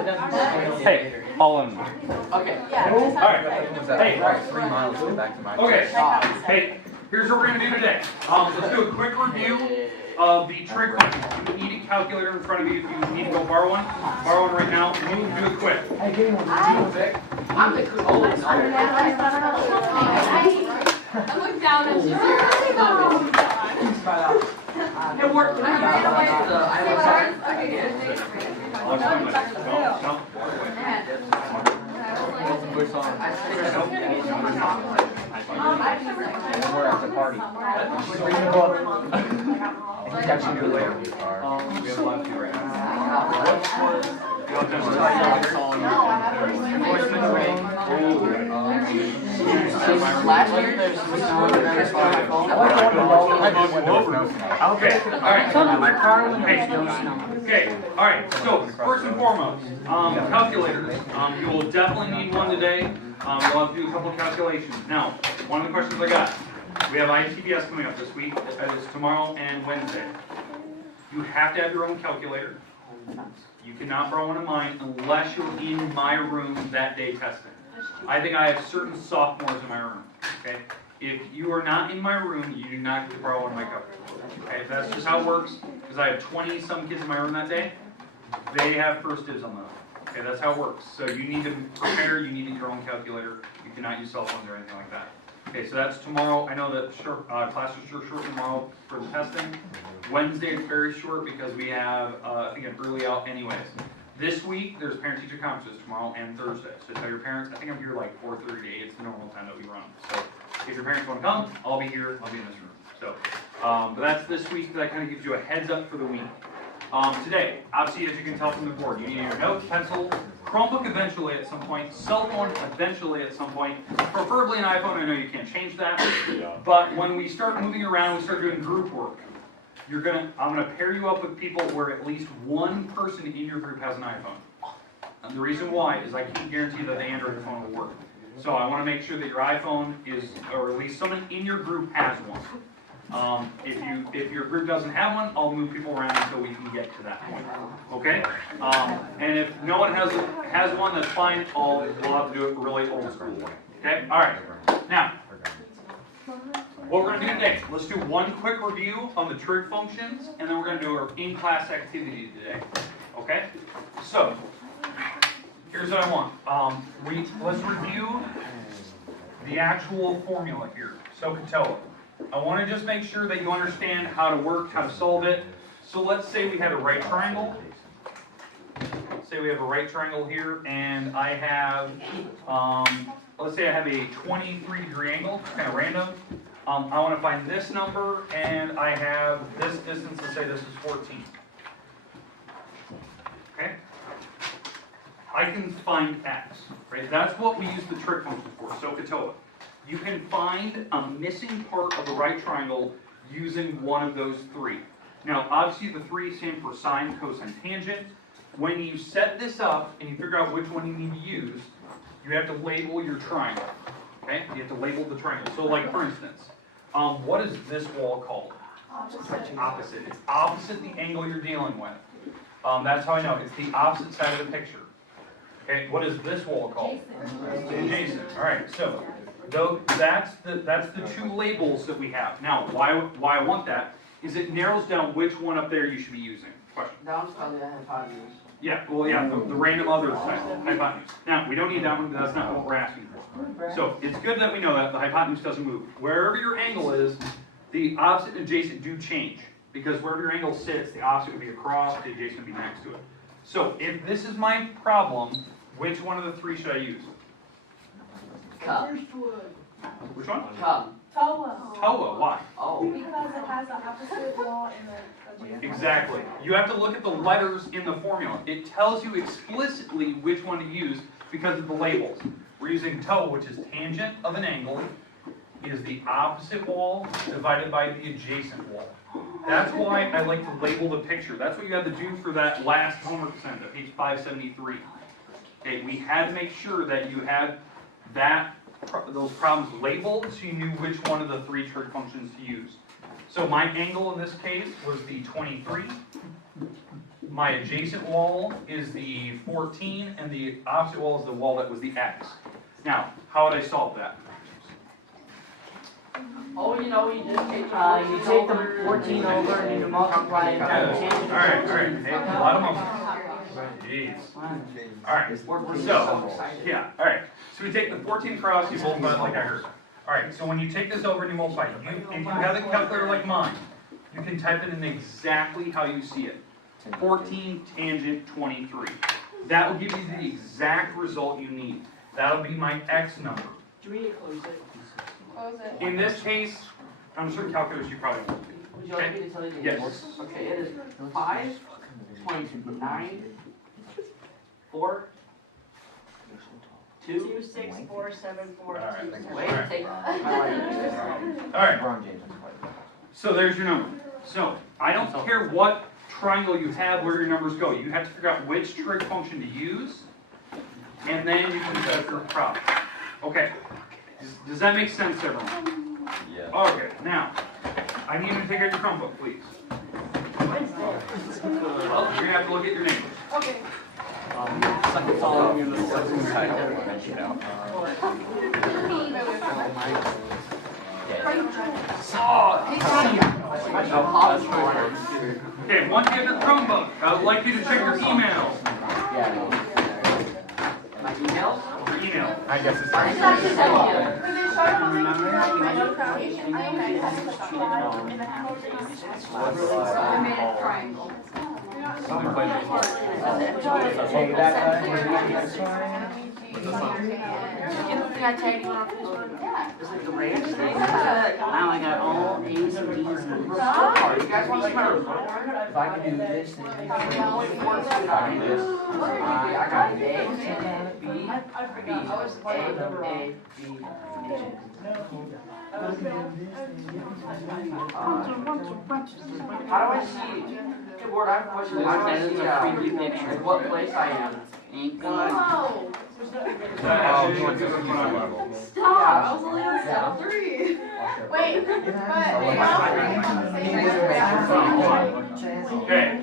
Hey, all in. Okay. Alright. Hey. 3 miles to get back to my Okay. Hey, here's what we're going to do today. Let's do a quick review of the trig functions. You need a calculator in front of you if you need to go borrow one. Borrow one right now. We'll do it quick. I'm the coolest. I look down at you. It worked. I We're at the party. Reading a book. And catching you later. We have a lot to do right now. Last year, Okay, alright. Okay, alright, so first and foremost, calculators. You will definitely need one today. We'll have to do a couple calculations. Now, one of the questions I got, we have ITBS coming up this week. That is tomorrow and Wednesday. You have to have your own calculator. You cannot borrow one of mine unless you're in my room that day testing. I think I have certain sophomores in my room, okay? If you are not in my room, you do not get to borrow one of my calculators, okay? That's just how it works, because I have 20-some kids in my room that day. They have first dibs on those, okay? That's how it works. So you need to prepare, you need your own calculator. You cannot use cell phones or anything like that. Okay, so that's tomorrow. I know that class is short tomorrow for the testing. Wednesday is very short because we have, I think, an early out anyways. This week, there's parent-teacher conferences tomorrow and Thursday. So tell your parents, I think I'm here like 4:30 to 8. It's the normal time that we run. So if your parents want to come, I'll be here. I'll be in this room. So, but that's this week. That kind of gives you a heads up for the week. Today, obviously, as you can tell from the board, you need your notes, pencil, Chromebook eventually at some point, cell phone eventually at some point, preferably an iPhone. I know you can't change that, but when we start moving around, we start doing group work. I'm gonna pair you up with people where at least one person in your group has an iPhone. And the reason why is I can't guarantee that the Android phone will work. So I want to make sure that your iPhone is, or at least someone in your group has one. If your group doesn't have one, I'll move people around until we can get to that point. Okay? And if no one has one, that's fine. We'll have to do it really old school way. Okay? All right. Now, what we're going to do today, let's do one quick review on the trig functions, and then we're going to do our in-class activity today. Okay? So, here's what I want. Let's review the actual formula here. SOHCAHTOA. I want to just make sure that you understand how to work, how to solve it. So let's say we had a right triangle. Say we have a right triangle here, and I have, let's say I have a 23-degree angle, kind of random. I want to find this number, and I have this distance, let's say this is 14. Okay? I can find x, right? That's what we use the trig function for, SOHCAHTOA. You can find a missing part of the right triangle using one of those three. Now, obviously the three stand for sine, cosine, tangent. When you set this up and you figure out which one you need to use, you have to label your triangle, okay? You have to label the triangle. So like, for instance, what is this wall called? Opposite. It's opposite the angle you're dealing with. That's how I know. It's the opposite side of the picture. Okay, what is this wall called? Adjacent. All right, so that's the two labels that we have. Now, why I want that is it narrows down which one up there you should be using. Question. that one's probably the hypotenuse. Yeah, well, yeah, the random other side, hypotenuse. Now, we don't need that one, but that's not what we're asking for. So, it's good that we know that the hypotenuse doesn't move. Wherever your angle is, the opposite and adjacent do change. Because wherever your angle sits, the opposite would be across, the adjacent would be next to it. So, if this is my problem, which one of the three should I use? Cup. Which one? Cup. TOA, why? Oh. Because it has the opposite wall and the Exactly. You have to look at the letters in the formula. It tells you explicitly which one to use because of the labels. We're using TOA, which is tangent of an angle, is the opposite wall divided by the adjacent wall. That's why I like to label the picture. That's what you had to do for that last homework assignment at page 573. Okay, we had to make sure that you had those problems labeled so you knew which one of the three trig functions to use. So my angle in this case was the 23. my adjacent wall is the 14, and the opposite wall is the wall that was the X. Now, how would I solve that? Oh, you know, you just take You take the 14 over and you multiply it by Alright, 10. alright. Hey, a lot of them. Jeez. Alright, so, yeah, alright. So we take the 14 across, you multiply it like I heard. Alright, so when you take this over and you multiply it, if you have a calculator like mine, you can type it in exactly how you see it. 14 tangent 23. That will give you the exact result you need. That'll be my X number. Do we need to close it? Close it. In this case, I'm sure calculators you probably won't. Would you like me to tell you the Yes. answer? Okay, it is 5.9 4 2 2, 6, 4, 7, 4, 2, Alright, 7. Wait, Alright. take my light. Alright, LeBron James. so there's your number. So, I don't care what triangle you have where your numbers go. You have to figure out which trig function to use, and then you can set your problem. Okay, does that make sense, everyone? Yeah. Okay, now, I need you to take out your Chromebook, please. Well, you're gonna have to look at your neighbors. Okay. Following in the second title, we'll mention it out. Okay, once you have your Chromebook, I would like you to check your email. My emails? Your email. I guess it's When they showed up on my notification, I had to click on it in the handle. I made a triangle. Take that I tagged you on Facebook? Yeah. Is it the ranch thing? Now I got all A's and B's and You guys want to see my report? If I can do this, then I got this. I got A, B, B, A, B, How do I see? Hey, Ward, I have a question. How do I That is see a preview picture. what place I am? ain't good. Whoa. Stop, I was only on step 3. Wait, but Okay.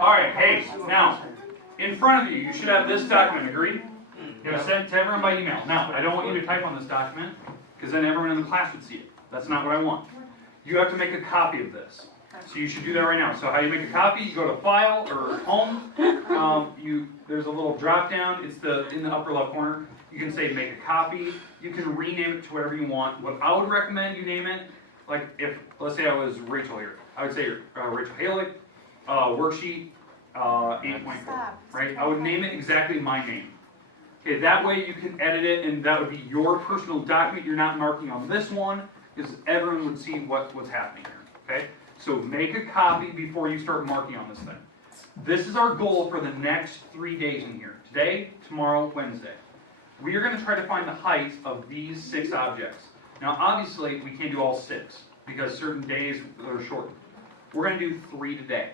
Alright, hey, now, in front of you, you should have this document, agreed? You're gonna send it to everyone by email. Now, I don't want you to type on this document, because then everyone in the class would see it. That's not what I want. You have to make a copy of this. So you should do that right now. So how you make a copy, you go to File or Home. There's a little drop down. It's in the upper left corner. You can say make a copy. You can rename it to whatever you want. What I would recommend you name it, like if, let's say I was Rachel here. I would say Rachel Halick, worksheet 8.4, right? I would name it exactly my name. Okay, that way you can edit it and that would be your personal document. You're not marking on this one because everyone would see what's happening here, okay? So make a copy before you start marking on this thing. This is our goal for the next 3 days in here. Today, tomorrow, Wednesday. We are going to try to find the height of these 6 objects. Now obviously we can't do all 6 because certain days are short. We're going to do 3 today.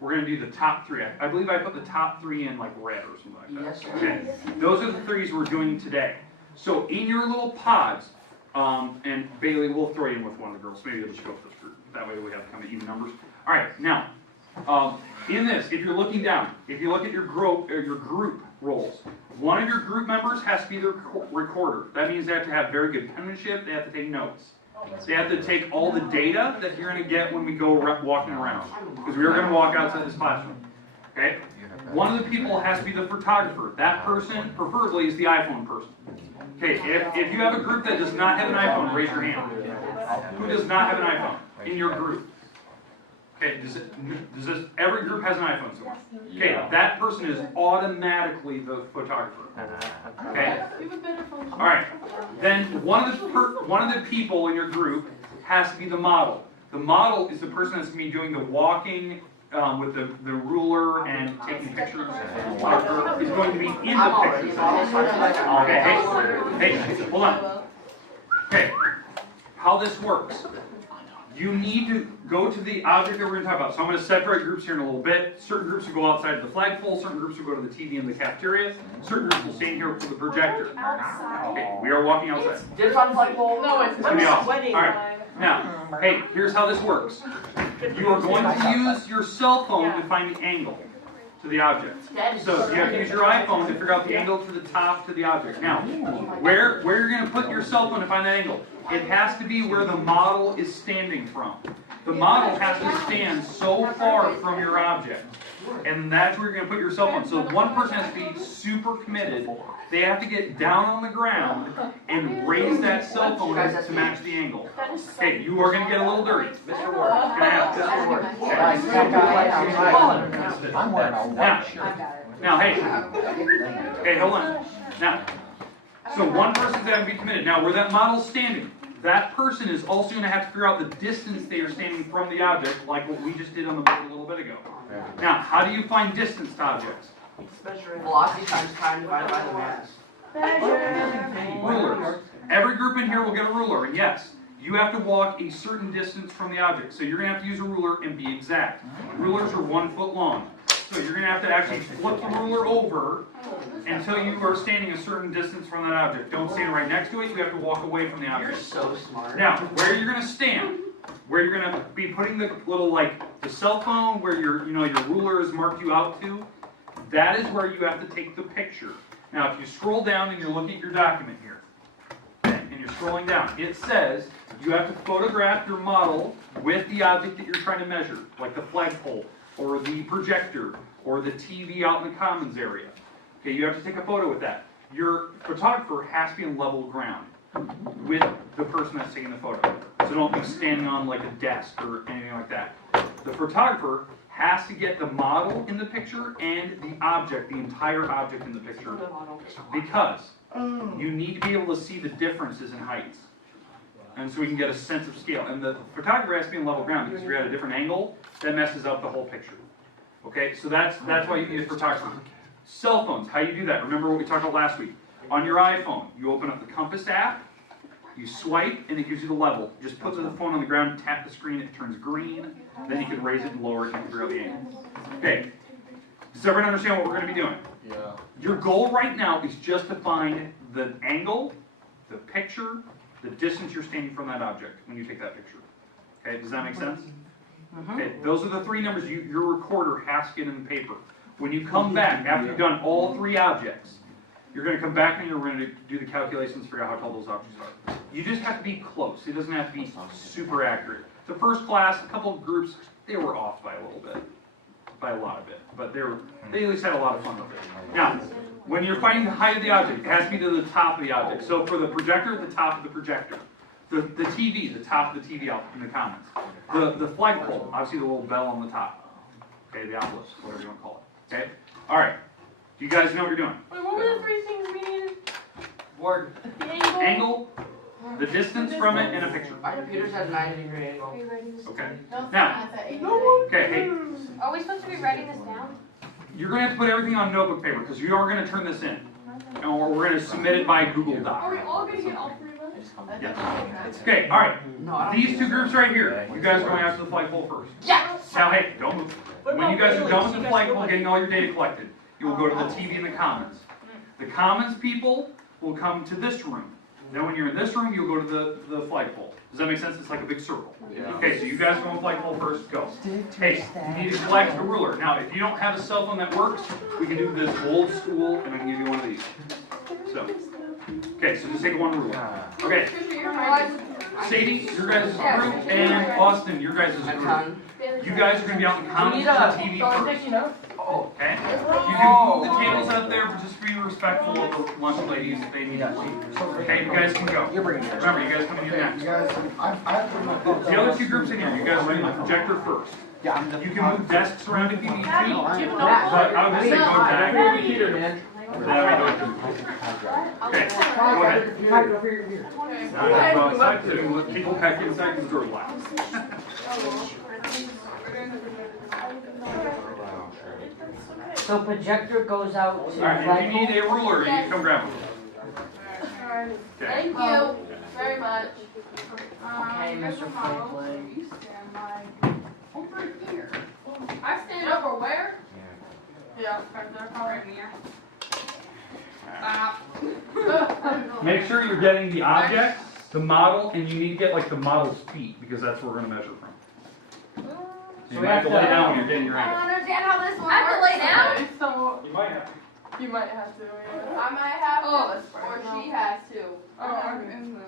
We're going to do the top 3. I believe I put the top 3 in like red or something like that. Yes, Okay. Those are the 3s we're doing today. So in your little pods, and Bailey, we'll throw you in with one of the girls. Maybe you'll just go with this group. That way we have kind of even numbers. All right, now, in this, if you're looking down, if you look at your group roles, one of your group members has to be the recorder. That means they have to have very good penmanship. They have to take notes. They have to take all the data that you're going to get when we go walking around, because we are going to walk outside this classroom. Okay. One of the people has to be the photographer. That person, preferably, is the iPhone person. Okay. If you have a group that does not have an iPhone, raise your hand. Who does not have an iPhone in your group? Okay, every group has an iPhone somewhere. Okay, that person is automatically the photographer. Okay? Alright, then one of the people in your group has to be the model. The model is the person that's going to be doing the walking with the ruler and taking pictures. Whatever is going to be in the pictures. Okay, hey, hold on. Okay, how this works. You need to go to the object that we're going to talk about. So I'm going to separate groups here in a little bit. Certain groups will go outside of the flagpole. Certain groups will go to the TV in the cafeteria. Certain groups will stand here for the projector. Okay, we are walking outside. Did it on flagpole? No, it's It's going to be awesome. wedding. All right. Now, hey, here's how this works. You are going to use your cell phone to find the angle to the object. So you have to use your iPhone to figure out the angle to the top to the object. Now, where you're going to put your cell phone to find that angle, it has to be where the model is standing from. The model has to stand so far from your object. And that's where you're going to put your cell phone. So one person has to be super committed. They have to get down on the ground and raise that cell phone to match the angle. Okay, you are going to get a little dirty. Mr. Ward. Can I have Mr. Ward? I'm wearing a white shirt. Now, hey, hold on. Now, so one person's going to be committed. Now, where that model's standing, that person is also going to have to figure out the distance they are standing from the object, like what we just did on the board a little bit ago. Now, how do you find distance to objects? Velocity times time divided by the mass. Rulers. Every group in here will get a ruler, and yes, you have to walk a certain distance from the object. So you're going to have to use a ruler and be exact. Rulers are 1 foot long. So you're going to have to actually flip the ruler over until you are standing a certain distance from that object. Don't stand right next to it. You have to walk away from the object. You're so smart. Now, where you're going to stand, where you're going to be putting the little, like, the cell phone, where your ruler is marked you out to, that is where you have to take the picture. Now, if you scroll down and you're looking at your document here, and you're scrolling down, it says you have to photograph your model with the object that you're trying to measure, like the flagpole, or the projector, or the TV out in the commons area. Okay, you have to take a photo with that. Your photographer has to be on level ground with the person that's taking the photo. So don't be standing on like a desk or anything like that. The photographer has to get the model in the picture and the object, the entire object in the picture, because you need to be able to see the differences in heights. And so we can get a sense of scale. And the photographer has to be on level ground, because if you're at a different angle, that messes up the whole picture. Okay, so that's why you need a photographer. Cell phones, how you do that? Remember what we talked about last week. On your iPhone, you open up the compass app, you swipe, and it gives you the level. Just put the phone on the ground, tap the screen, it turns green, then you can raise it and lower it and figure out the angle. Okay, does everyone understand what we're going to be doing? Yeah. Your goal right now is just to find the angle, the picture, the distance you're standing from that object when you take that picture. Okay, does that make sense? Okay, those are the 3 numbers your recorder has to get in the paper. When you come back, after you've done all 3 objects, you're going to come back and you're going to do the calculations to figure out how tall those objects are. You just have to be close. It doesn't have to be super accurate. The first class, a couple of groups, they were off by a little bit. By a lot of it. But they at least had a lot of fun with it. Now, when you're finding the height of the object, it has to be to the top of the object. So for the projector, the top of the projector. The TV, the top of the TV out in the comments. The flagpole, obviously the little bell on the top. Okay, the obelisk, whatever you want to call it. Okay? Alright. Do you guys know what you're doing? Wait, what were the 3 things we needed? Ward. The angle? Angle, the distance from it, and a picture. My computer says 90-degree angle. Are you writing this Okay. down? Now, okay, hey, Are we supposed to be writing this down? you're going to have to put everything on notebook paper, because you are going to turn this in. Or we're going to submit it by Google Are Doc. we all going to get all 3 of them? Yes. Okay, alright. No, I don't These 2 groups right here, you guys are going after the flagpole first. Yes! Now, hey, don't move. When you guys are done with the flagpole, getting all your data collected, you will go to the TV in the commons. The commons people will come to this room. Then when you're in this room, you'll go to the flagpole. Does that make sense? It's like a big circle. Yeah. Okay, so you guys go on flagpole first, go. Hey, you need to collect a ruler. Now, if you don't have a cell phone that works, we can do this old school, and I can give you one of these. So, okay, so just take one ruler. Okay, Sadie, your guys' group, and Austin, your guys' group. You guys are going to be out in the commons for TV first. Okay? You can move the tables out there, but just be respectful of the lunch ladies if they need to leave. Okay, you guys can go. Remember, you guys come in here next. The other 2 groups in here, you guys are in the projector first. You can move desks around if you need to, but I would just say go diagonally. Okay, go ahead. Go outside too. People back inside because the door's locked. So projector goes out to Alright, if you need a ruler, you can come grab one. Okay. Thank you very much. Okay, here's Mr. the model. Franklin. You stand like over here. I stand over where? Yeah, right there, right here. Make sure you're getting the objects the model, and you need to get like the model's feet because that's where we're gonna measure from. You might have to lay down when you're getting your I angle. don't understand how this one I have to works. lay down? Okay, so You might have to. you might have to, yeah. I might have to, Oh, that's fine. or she has to. Oh, I'm in this.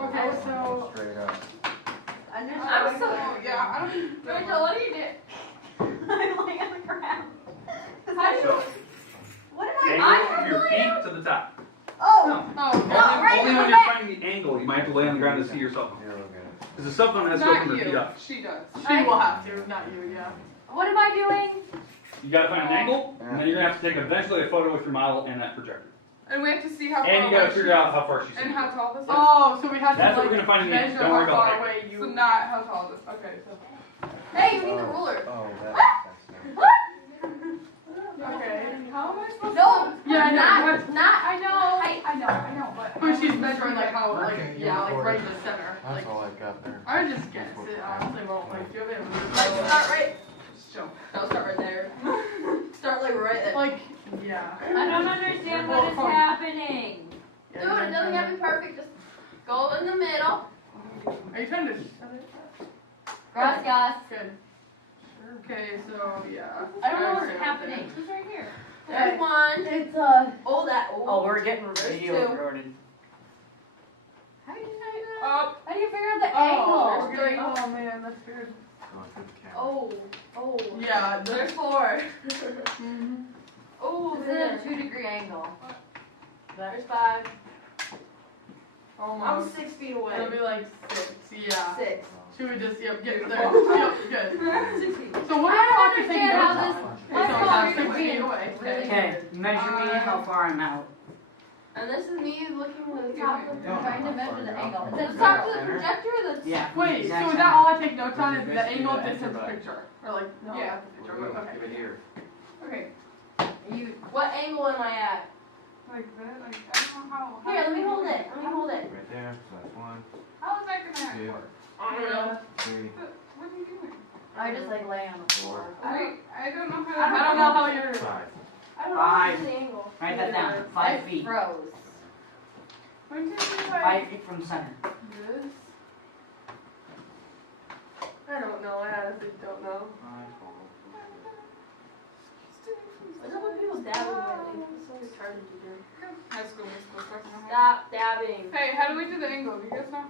Okay, so Straight up. I'm so, yeah, I don't. Rachel, what do you do? I'm laying on the ground. How do you, So, what am angle your feet to the top. Oh, No. Oh, Only, right only in when the you're back. finding the angle, you might have to lay on the ground to see your cell phone. You're looking at Because the cell phone has to open not their feet you. up. She does. She will have to, not you. Yeah. What am I doing? You gotta find an angle, and then you're gonna have to take eventually a photo with your model and that projector. And we have to see how far And you gotta away figure she out is. how far she's And in. how tall this is? Oh, so we have That's to what we're like gonna find in the end. measure Don't worry how about far height. away you. So not how tall this. Okay, so. hey, you need the ruler. Oh, that makes sense now. Okay. How am I supposed No, Yeah, I know. not, I know. I know, but. But she's measuring like how, like, Okay, yeah, like yeah, right in the center. Like, That's all I got there. I just guess it. Honestly, won't like. Do you have it? Like, start right, Show. no, start right there. Start like right there. Like, yeah. I don't understand what is Well, happening. Yeah, Dude, it doesn't have to be perfect, just go in the middle. Are you trying to shove it? Gracias. Good. Okay, so yeah. I don't know Alright, what's so happening. Who's right here? There's one. It's Oh, that, Oh, we're getting There's video two. recorded. How do you figure Up. How do you figure out the Oh, angle? three. Oh man, that's weird. Going through the camera. Oh, Yeah. there's four. Mm-hmm. Oh, This is a 2-degree angle. there's five. I'm Almost. 6 feet It'll away. be like 6. Yeah. 6. Should we just get there? Yep, good. 6 feet. So what I are don't you taking understand how notes this- on? why So is I'm it 6 being feet away. really Okay, measure me how far I'm out. And this is me looking at the top of the Trying to measure the angle. the top of the projector or the Yeah. Wait, exact so is same. that all I take notes on is the angle, distance, picture? Or like, no, Yeah. not the picture, but okay. Give it here. Okay. you? What angle am I at? Like that, like, I don't know how. Here, let me hold it. Let me hold it. Right there. So that's 1, How is that gonna Two. work? I don't know. 3, What are you doing? I just like lay on the floor. I don't know how. I don't know how you're. 5. I don't know Five. the angle. Write that down. 5 feet. Froze. 1, 2, 3, 5 feet from center. This. I don't know. I honestly don't know. What's up with people dabbing lately? It's so retarded to do. High school, stuff. Stop dabbing. Hey, how do we do the angle? Do you guys know?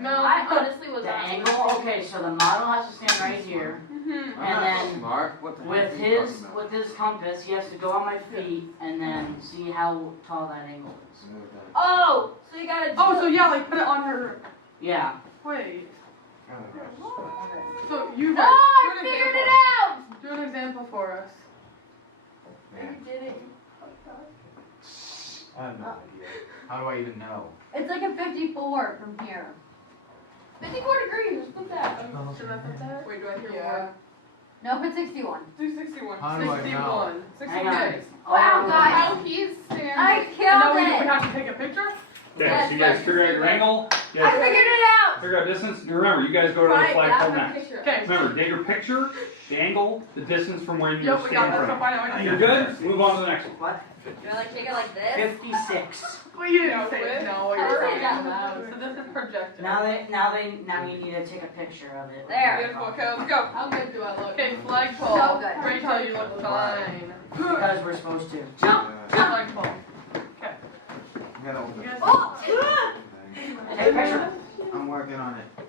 No. I honestly was The not. angle, okay, so the model has to stand right here. Mm-hmm. And then Mark, what the with heck are you his talking about? with his compass, he has to go on my feet and then see how tall that angle is. Move that. Oh, so you gotta do Oh, so yeah, like put it on her. Yeah. Wait. Oh, So you guys. Oh, do I an figured example. it out! Do an example for us. man. You did it. I have no idea. How do I even know? It's like a 54 from here. 54 degrees, just put that. Should I put that? Wait, do I hear Yeah. No, put 61. Do 61. How do I know? 61. Hang on. 66. Wow, Oh, guys. How he's standing. I And killed now we it! have to take a picture? Okay, so you guys figure out your angle. You I guys figured it out! figure out distance. Remember, you guys go to the Right, flagpole that's the next. picture. Okay. Remember, get your picture, the angle, the distance from where you're Yep, we got standing that. So from. fine. You're good? Move on to the next one. What? You wanna like take it like this? 56. Well, you didn't say with- no. I You're said that right. loud. So this is projector. Now you need to take a picture of it. There. Beautiful. Okay, let's go. How good do I look? Okay, flagpole. So good. Rachel, you look fine. Because we're supposed to. Flagpole. Okay. You gotta open You guys- Oh! Take a picture. I'm working on it.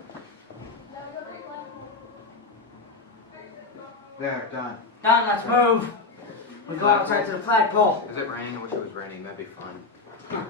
There, done. Done, let's move. We go outside to the flagpole. Is it raining? I wish it was raining. That'd be fun.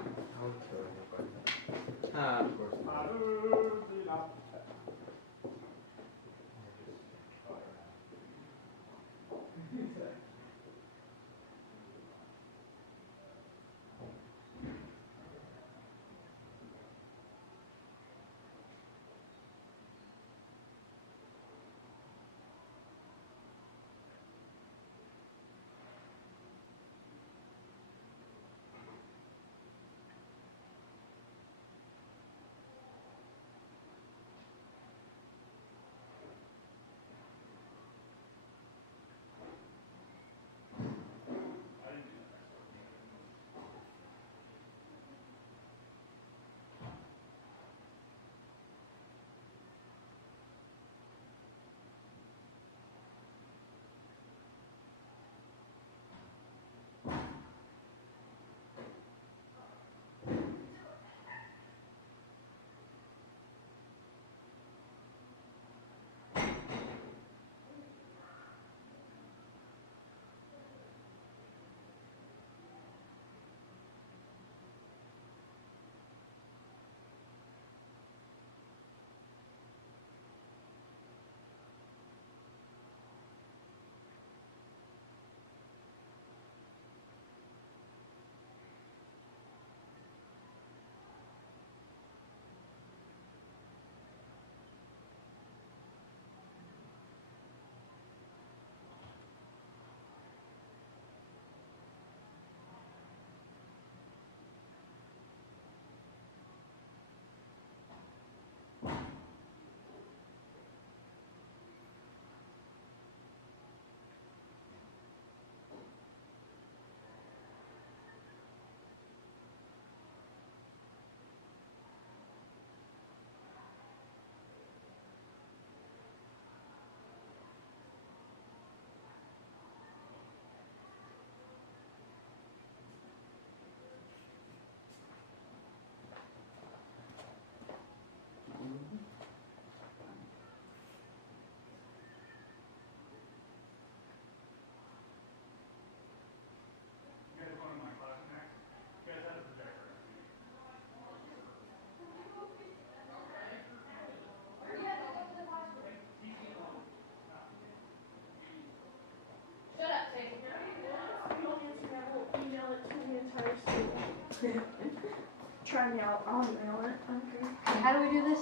Try me out, I'll email it. Okay. How do we do this?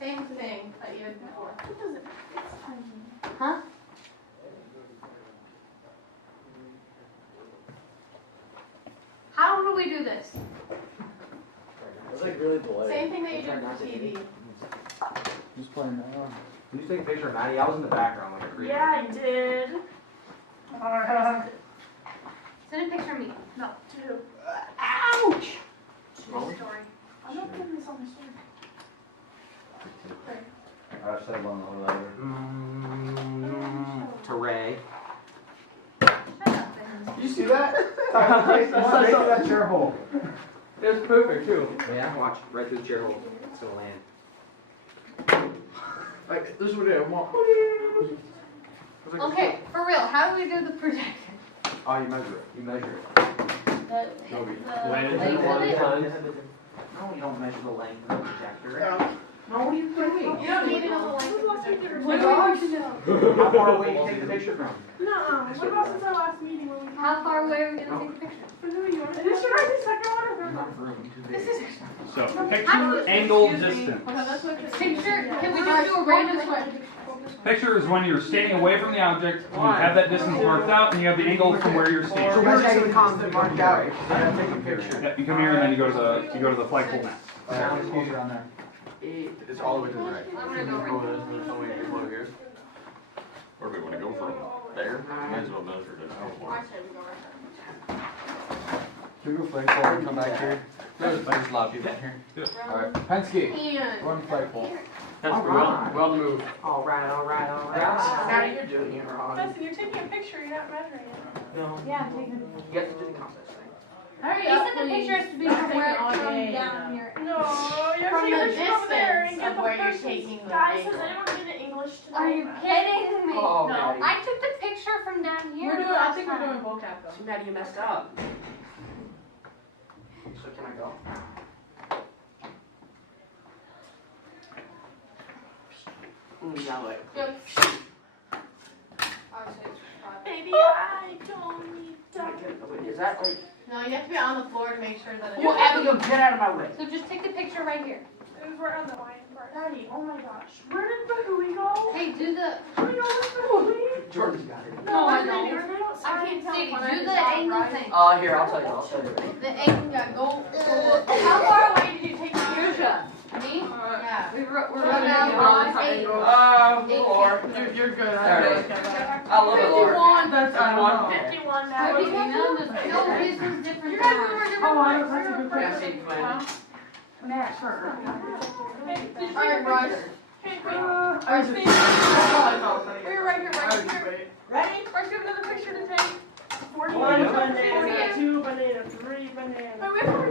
Same thing that you did before. It doesn't, it's tiny. Huh? How do we do this? It's like really delayed. Same thing that you did for TV. Just playing that on. Can you take a picture of Maddie? I was in the background like a creep. Yeah, I did. Send a picture of me. No, two. Ouch! Rolling? Story. I'm not putting this on the story. I said one later. To Ray. Shut up, Ben. You see that? That chair hole. It was perfect too. Yeah, watch right through the chair hole. It's gonna land. Like this is what I want. Okay, for real, how do we do the projection? Oh, you measure it. You measure it. Length of it? No, you don't measure the length of the projector. No, what are you doing? You don't need it on the length of the projector. How far away you take the picture from? Nuh-uh. What about since our last meeting when we How far away are we gonna take a picture? Is this your guys' second one or third one? Not room. Too big. This is So, picture, angle, distance. Okay, let's look at picture. Can we just do a random switch? Picture is when you're standing away from the object, and you have that distance marked out, and you have the angle from where you're So standing. you guys have the constant marked out. Yeah, take a picture. Yeah, you come here and then you go to the flagpole map. On there. It's all the way to the right. I'm gonna go right there. Where do we want to go from? There? Might as well measure it out. I say we go right there. Can we go flagpole and come back here? There's a lot of people in here. Alright, Penske, And run flagpole. Well moved. Alright. Now you're doing it wrong. Dustin, you're taking a picture, you're not measuring it. No. Yeah, I'm taking a picture. You have to do the contest thing. hurry He up, said the please. picture has to be from where all it comes day, down here. No, you have From to the take a picture over there and distance get of the where you're person's. taking the Guys, angle. has anyone been to English tonight? Are you kidding me? Oh, No. Maddie. I took the picture from down here. We're doing, I last think we're time. doing vocab though. See, Maddie, you messed up. So can I go? Yeah, like. Yep. Baby, I don't need Wait, is that like? No, you have to be on the floor to make sure that it's. Well, Abigail, get out of my way. So just take the picture right here. It was right on the line. Daddy, oh my gosh. Where did the Hui go? Hey, do the. Can we go with the Hui? Jordan's got it. No, I they don't. do. They don't I can't tell Sadie, when I do just the got angle right. thing. Here, I'll tell you. The angle. Yeah, go. How far away did you take the picture? Me? Yeah. We're We're running running out out on 8. You're good. Alright. I I love it, Laura. 51, that's, I don't know. 51 now. No, this is different. You guys remember different Oh, ones? that's a good Yeah, question. see, plan. Alright, Rush. Hey, Alright, Steve. We're right here, right here. ready? Rush, you have another picture to take. 41 banana, 2 banana, 3 banana. Wait, we have to